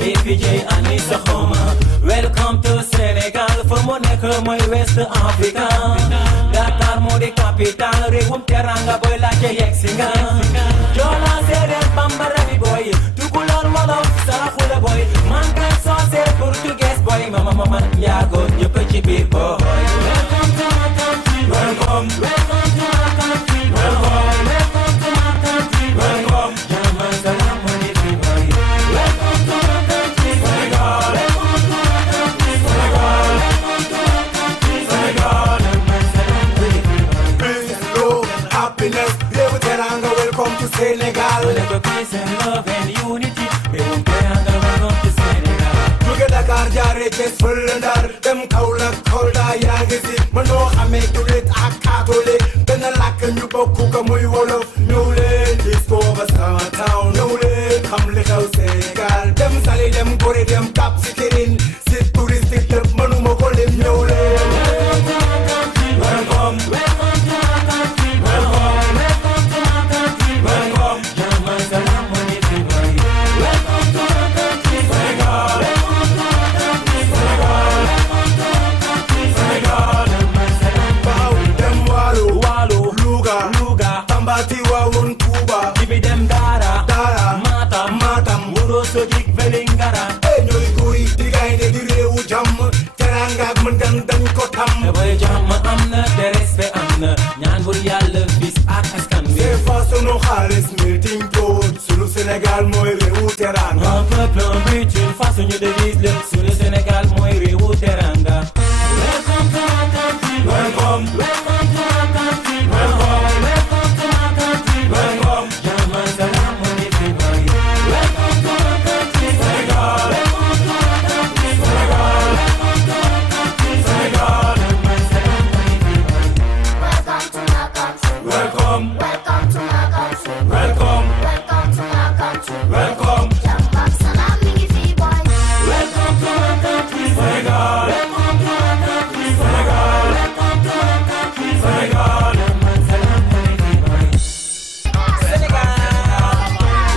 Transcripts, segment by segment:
APJ Anissa Xoma. Welcome to Sénégal, for mu nekk mooy West Africa. Dakar moo di capital, réewum teranga boy laajte yegsi nga. Joola séeréer bambara bi boy, tukulóor wolof saraxule boy, manka soose portugais boy, mama njaago ñëpp ci biir boy. Welcome to my country, welcome. Welcome to my country, welcome. Welcome to my country, welcome. Jàmm salaam mu di fi boy. Welcome to my country, Sénégal. Welcome to my country, Sénégal. Welcome to my country, Sénégal. Jàmm salaam mu di fi boy. Peace, love, happiness, réewu teranga, welcome to Sénégal. Peace and love and unity, réewum teranga, welcome to Sénégal. Jóge Dakar jaaree Thiès fële Ndar dem Kaolack Kolda yaa ngi si man doo xamee jullit ak catholique benn làkk ñu bokk ko muy wolof ñëw leen discover sama town ñëw leen xam li xew Sénégal dem Saly dem Gorée dem Cap Skirring site touristique yëpp mënuma ko lim ñëw leen. Welcome to my country, welcome. Welcome to my country, welcome. Welcome to my country, welcome. Jàmm salaam mu di fi boy. Welcome to my country, Sénégal. Welcome to my country, Sénégal. Welcome to my country, Sénégal. Jàmm salaam Baaw dem Waalo Louga, Tamba Tivaouane Touba Jibi dem Dara, Matam Wuro Sodik Vélingara. ñooy guy di gaynde di réewu jàmm teranga ak mën dañ ko tam. te boy jàmm am na te respect am na ñaan bur yàlla bis ak askan wi. c'est façon xaalis melting pot sunu Sénégal mooy réewu teranga. un peuple un but une face ñu devise lépp sunu Sénégal mooy réewu teranga. Welcome to my country, welcome. Welcome to my country, welcome. Welcome to my country, welcome. Jàmm salaam mu di fi boy. Welcome to my country, Sénégal. Welcome to my country, Sénégal. Welcome to my country, Sénégal. Jàmm salaam mu di fi boy. Welcome to my country. Welcome. Welcome to my country. Welcome. Welcome to my country. Welcome. Jàmm ak salaam mi ngi fi boy. Welcome to my country, Sénégal. Welcome to my country, Sénégal. Welcome to my country, Sénégal. Jàmm salaam mu di fi boy. Sénégal.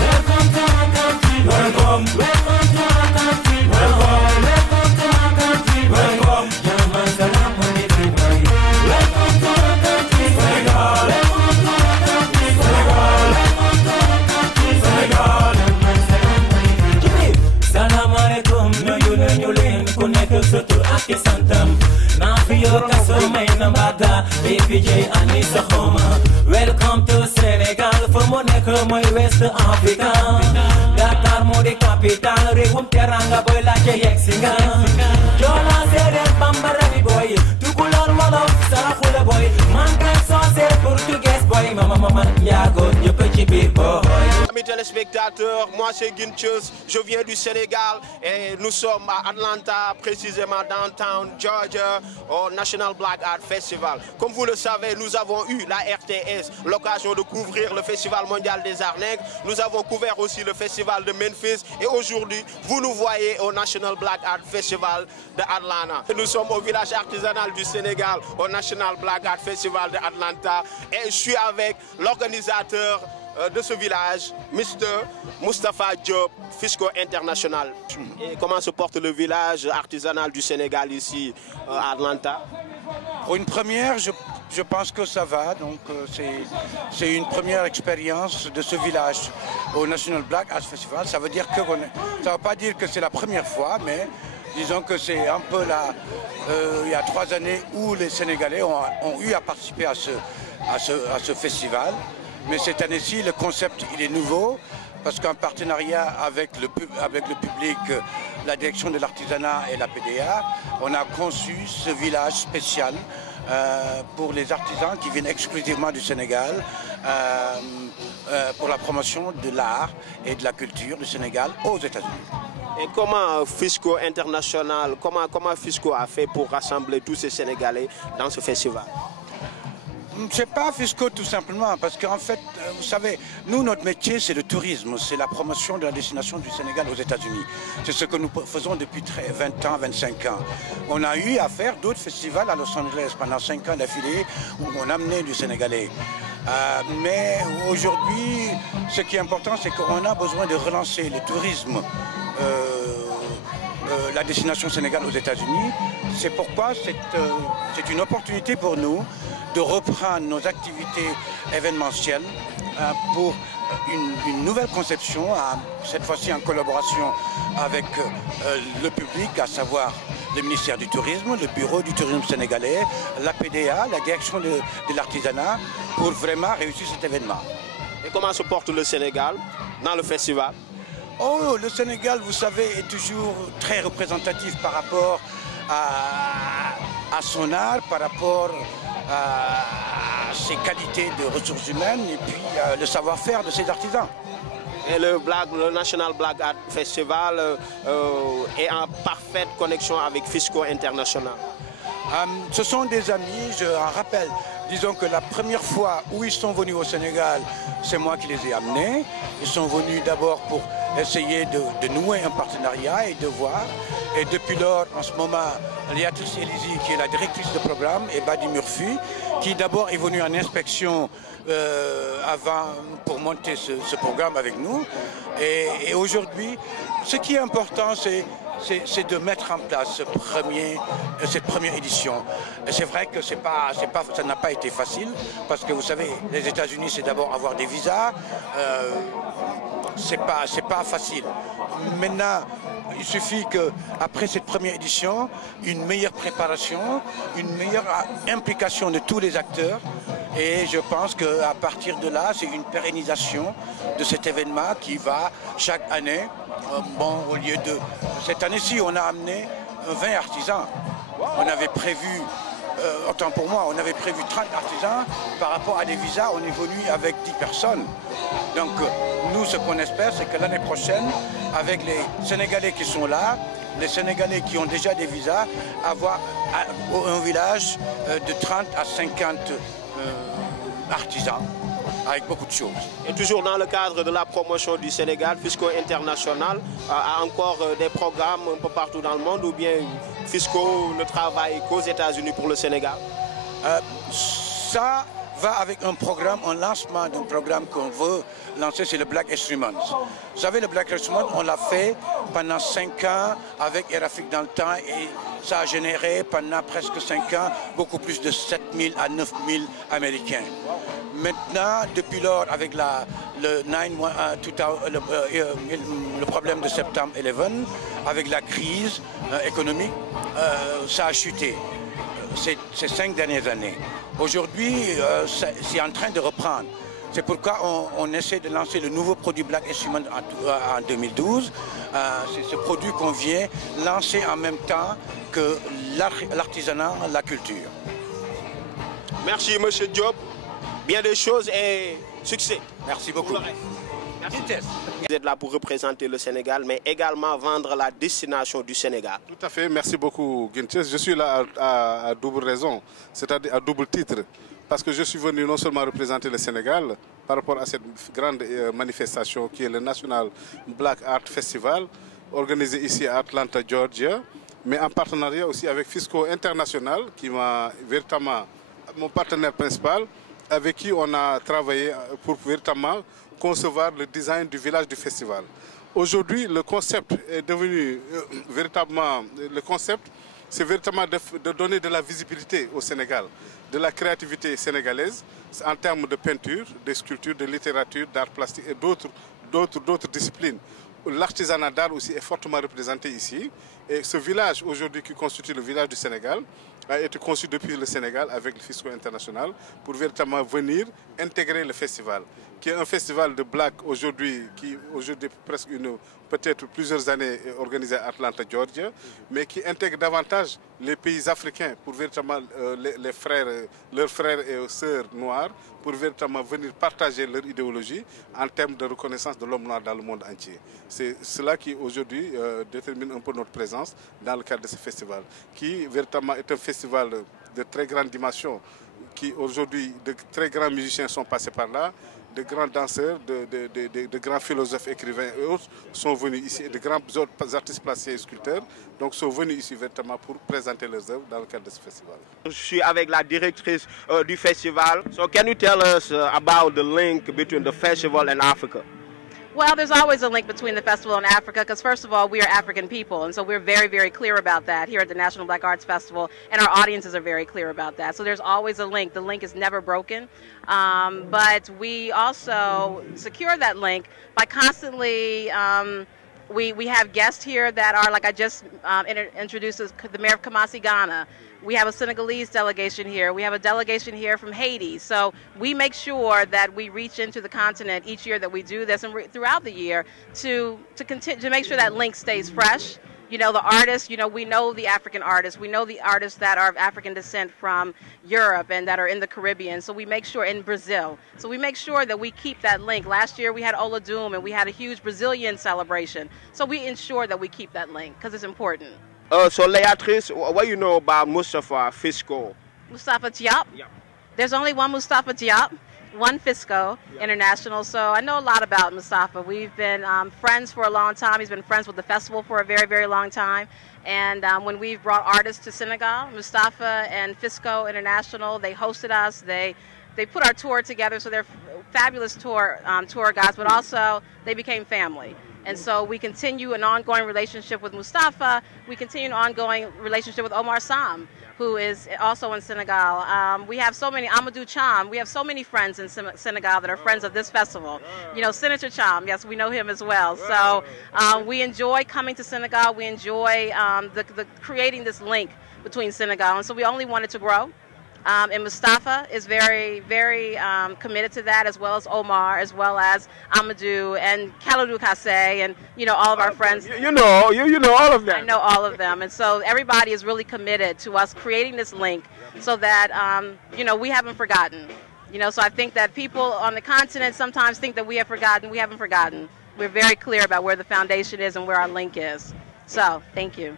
Welcome to my country, welcome. Welcome to my country, welcome. Welcome to my country, welcome. Jàmm salaam mu di fi boy. Welcome to my country, Sénégal. Welcome to my country, Sénégal. Welcome to my country, Sénégal. Jàmm salaam mu di fi boy. Salaamaaleykum nuyu nañu leen ku nekk sa tur ak santam naa fi yoo kaso may na mbaga APJ Anissa Xoma. Welcome to Sénégal for mu nekk mooy West Africa. Dakar moo di capital réewum teranga boy laajte yegsi nga. Joola séeréer bambara bi boy tukulóor wolof saraxule boy manka soose portugais boy mama njaago ñëpp ci biir boy. Amis téléspectateurs, moi c'est Ginchus, je viens du Sénégal et nous sommes à Atlanta, précisément downtown Georgia, au National Black Art Festival. Comme vous le savez, nous avons eu la RTS, l'occasion de couvrir le Festival mondial des arts nègres. Nous avons couvert aussi le Festival de Memphis et aujourd'hui, vous nous voyez au National Black Art Festival de Atlanta. Nous sommes au village artisanal du Sénégal, au National Black Art Festival de Atlanta et je suis avec l'organisateur de ce village, Mr. Moustapha Diop, Fisco International. Et comment se porte le village artisanal du Sénégal ici à Atlanta? Pour une première, je pense que ça va. Donc c'est une première expérience de ce village au National Black Art Festival. Ça veut dire que ça veut pas dire que c'est la première fois, mais disons que c'est un peu là. Il y a 3 années où les Sénégalais ont eu à participer à ce festival. Mais cette année-ci, le concept il est nouveau parce qu'en partenariat avec le public, la direction de l'artisanat et la PDA, on a conçu ce village spécial pour les artisans qui viennent exclusivement du Sénégal pour la promotion de l'art et de la culture du Sénégal aux États-Unis. Et comment Fisco International, comment Fisco a fait pour rassembler tous ces Sénégalais dans ce festival? C'est pas Fisco tout simplement, parce qu'en fait, vous savez, nous, notre métier, c'est le tourisme, c'est la promotion de la destination du Sénégal aux États-Unis. C'est ce que nous faisons depuis 20 ans, 25 ans. On a eu à faire d'autres festivals à Los Angeles pendant 5 ans d'affilée, où on amenait du Sénégalais. Mais aujourd'hui, ce qui est important, c'est qu'on a besoin de relancer le tourisme la destination Sénégal aux États-Unis. C'est pourquoi c'est une opportunité pour nous de reprendre nos activités événementielles pour une nouvelle conception, cette fois-ci en collaboration avec le public, à savoir le ministère du Tourisme, le Bureau du Tourisme sénégalais, la PDA, la direction de l'artisanat, pour vraiment réussir cet événement. Et comment se porte le Sénégal dans le festival? Oh, le Sénégal, vous savez, est toujours très représentatif par rapport à son art, par rapport à ses qualités de ressources humaines et puis le savoir-faire de ses artisans. Et le National Black Art Festival est en parfaite connexion avec Fisco International. Ce sont des amis, je en rappelle. Disons que la première fois où ils sont venus au Sénégal, c'est moi qui les ai amenés. Ils sont venus d'abord pour essayer de nouer un partenariat et de voir. Et depuis lors, en ce moment, Léatrice Elisi, qui est la directrice de programme, et Badi Murphy, qui d'abord est venu en inspection avant pour monter ce programme avec nous. Et aujourd'hui, ce qui est important, c'est de mettre en place cette première édition. C'est vrai que ça n'a pas été facile, parce que vous savez, les États-Unis, c'est d'abord avoir des visas. C'est pas facile. Maintenant, il suffit qu'après cette première édition, une meilleure préparation, une meilleure implication de tous les acteurs. Et je pense qu'à partir de là, c'est une pérennisation de cet événement qui va chaque année. Bon, au lieu de... Cette année-ci, on a amené 20 artisans. On avait prévu, autant pour moi, on avait prévu 30 artisans. Par rapport à des visas, on est venu avec 10 personnes. Donc, nous, ce qu'on espère, c'est que l'année prochaine, avec les Sénégalais qui sont là, les Sénégalais qui ont déjà des visas, avoir un village de 30 à 50 artisans, avec beaucoup de choses. Et toujours dans le cadre de la promotion du Sénégal, Fisco International a encore des programmes un peu partout dans le monde, ou bien Fisco ne travaille qu'aux États-Unis pour le Sénégal? Ça va avec un lancement d'un programme qu'on veut lancer, c'est le Black Instruments. Vous savez, le Black Instruments, on l'a fait pendant 5 ans avec Air Afrique dans le temps, et ça a généré pendant presque 5 ans beaucoup plus de 7 000 à 9 000 Américains. Maintenant, depuis lors, avec le problème de septembre 11, avec la crise économique, ça a chuté ces 5 dernières années. Aujourd'hui, c'est en train de reprendre. C'est pourquoi on essaie de lancer le nouveau produit Black Instruments en 2012. C'est ce produit qu'on vient lancer en même temps que l'artisanat, la culture. Merci, M. Diop. Bien des choses et succès. Merci beaucoup. Merci. Vous êtes là pour représenter le Sénégal, mais également vendre la destination du Sénégal. Tout à fait. Merci beaucoup, Guinches. Je suis là à double raison, c'est-à-dire à double titre. Parce que je suis venu non seulement représenter le Sénégal par rapport à cette grande manifestation qui est le National Black Art Festival, organisé ici à Atlanta, Georgia, mais en partenariat aussi avec Fisco International, qui m'a véritablement mon partenaire principal, avec qui on a travaillé pour véritablement concevoir le design du village du festival. Aujourd'hui, le concept est devenu véritablement... Le concept, c'est véritablement de donner de la visibilité au Sénégal, de la créativité sénégalaise en termes de peinture, de sculpture, de littérature, d'art plastique et d'autres disciplines. L'artisanat d'art aussi est fortement représenté ici. Et ce village aujourd'hui qui constitue le village du Sénégal a été conçu depuis le Sénégal avec le Fisco International pour véritablement venir intégrer le festival, qui est un festival de black aujourd'hui, qui aujourd'hui presque peut-être plusieurs années est organisé à Atlanta, Georgia, mais qui intègre davantage les pays africains pour véritablement leurs frères et sœurs noirs, pour véritablement venir partager leur idéologie en termes de reconnaissance de l'homme noir dans le monde entier. C'est cela qui aujourd'hui détermine un peu notre présence dans le cadre de ce festival, qui véritablement est un festival de très grande dimension, qui aujourd'hui, de très grands musiciens sont passés par là, de grands danseurs, de grands philosophes, écrivains et autres sont venus ici, et de grands artistes plastiques et sculpteurs, donc sont venus ici véritablement pour présenter leurs œuvres dans le cadre de ce festival. Je suis avec la directrice du festival. So can you tell us about the link between the festival and Africa? Well, there's always a link between the festival and Africa because, first of all, we are African people, and so we're very, very clear about that here at the National Black Arts Festival, and our audiences are very clear about that. So there's always a link. The link is never broken, but we also secure that link by constantly we have guests here that are, like I just introduced, the mayor of Kumasi, Ghana. We have a Senegalese delegation here. We have a delegation here from Haiti. So we make sure that we reach into the continent each year that we do this and throughout the year to continue to make sure that link stays fresh. You know, the artists, you know, we know the African artists. We know the artists that are of African descent from Europe and that are in the Caribbean. So we make sure, in Brazil. So we make sure that we keep that link. Last year we had Ola Doom and we had a huge Brazilian celebration. So we ensure that we keep that link because it's important. So Leatrice, what you know about Mustafa Fisco? Mustafa Diop? Yep. There's only one Mustafa Diop, one Fisco International. So I know a lot about Mustafa. We've been friends for a long time. He's been friends with the festival for a very, very long time. And when we've brought artists to Senegal, Mustafa and Fisco International, they hosted us. They put our tour together, so they're fabulous tour guides, but also they became family. And so we continue an ongoing relationship with Mustafa. We continue an ongoing relationship with Omar Sam, who is also in Senegal. We have so many, Amadou Cham, we have so many friends in Senegal that are friends of this festival. You know, Senator Cham, yes, we know him as well. So we enjoy coming to Senegal. We enjoy creating this link between Senegal. And so we only want it to grow. And Mustafa is very, very committed to that, as well as Omar, as well as Amadou and Kalidou Kassé, and you know all of our friends. You know all of them. I know all of them, and so everybody is really committed to us creating this link, so that you know we haven't forgotten. You know, so I think that people on the continent sometimes think that we have forgotten. We haven't forgotten. We're very clear about where the foundation is and where our link is. So, thank you.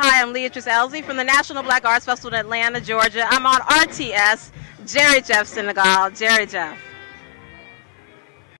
Hi, I'm Leatrice Elsie from the National Black Arts Festival in Atlanta, Georgia. I'm on RTS, Jerry Jeff Senegal, Jerry Jeff.